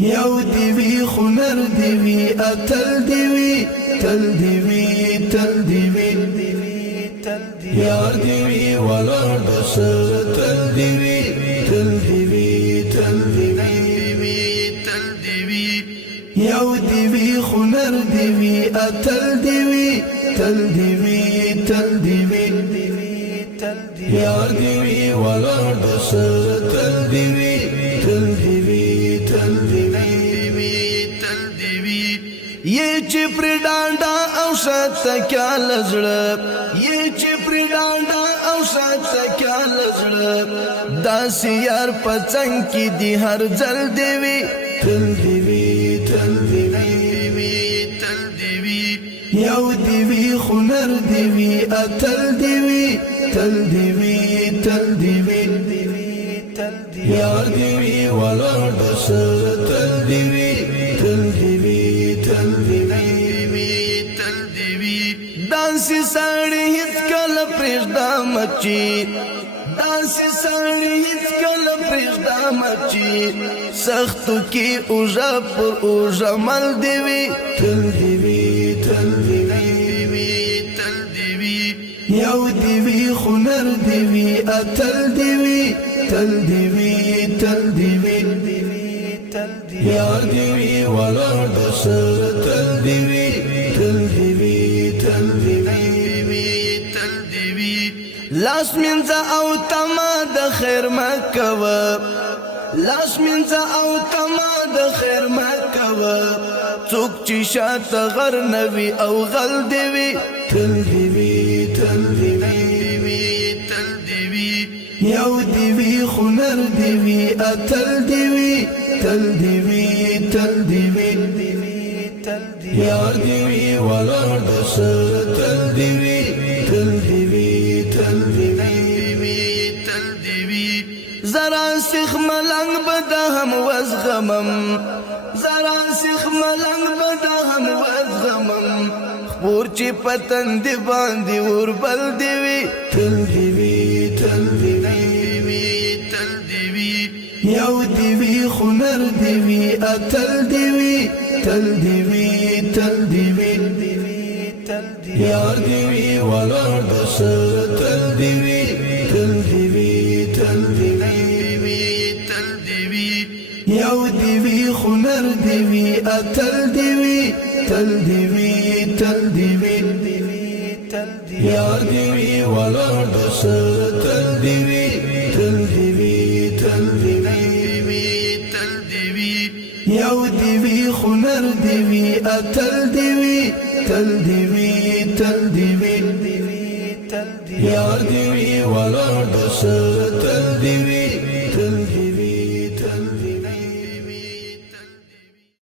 یو دیوی خنر دیوی اتل دیوی تل دیوی تل دیوی یار دیوی ولر دسر تل دیوی تل دیوی تل دیوی تل دیوی یو دیوی خنر دیوی اتل دیوی تل دیوی تل دیوی یار دیوی ولر دسر تل دیوی تل دیوی تل دیوی تل دیوی یہ چپر ڈانڈا او شت کیا لزڑ یہ چپر ڈانڈا او شت کیا لزڑ داسی یار پچنگ کی دی ہر جل دیوی تل دیوی تل دیوی تل دیوی یو دیوی خنر دیوی اتل دیوی تل دیوی تل دیوی یار دیوی ولر دسر تل دیوی تل دیوی تل دیوی تل دیوی دانسی ساڑی ہیت کل پریشدہ مچی دانسی ساڑی ہیت کل پریشدہ مچی سختو کی اوژا پر اوژا مل دیوی تل دیوی تل دیوی تل دیوی یو دیوی خنر دیوی اتل دیوی تل دیوی تل دیوی یار دیوی ولر دسر تل دیوی تل دیوی تل دیوی تل دیوی لاس منزا او تما د خیر مکو لاس منزا او تما د خیر مکو څوک چې شات غر نوی او غل دیوی تل دیوی تل دیوی تل دیوی یو دیوی خنر دیوی اتل دیوی تل دیوی تل دیوی یار دیوی ولر دسر تل دیوی تل دیوی تل دیوی تل دیوی زرا سیخ ملنگ بدا هم وزغمم زرا سیخ ملنگ بدا هم وزغمم خبور چی پتن دی باندی وربل دیوی تل دیوی تل دیوی تل دیوی یو دیوی خنر دیوی اتل دیوی تل دیوی تل دیوی یار دیوی ولر دسر تل دیوی تل دیوی تل دیوی تل دیوی یو دیوی خنر دیوی اتل دیوی تل دیوی تل دیوی یار دیوی ولر دسر تل دیوی تل دیوی تل دیوی تل دیوی یو دیوی خنر دیوی اتل دیوی تل دیوی تل دیوی یار دیوی ولر دسر تل دیوی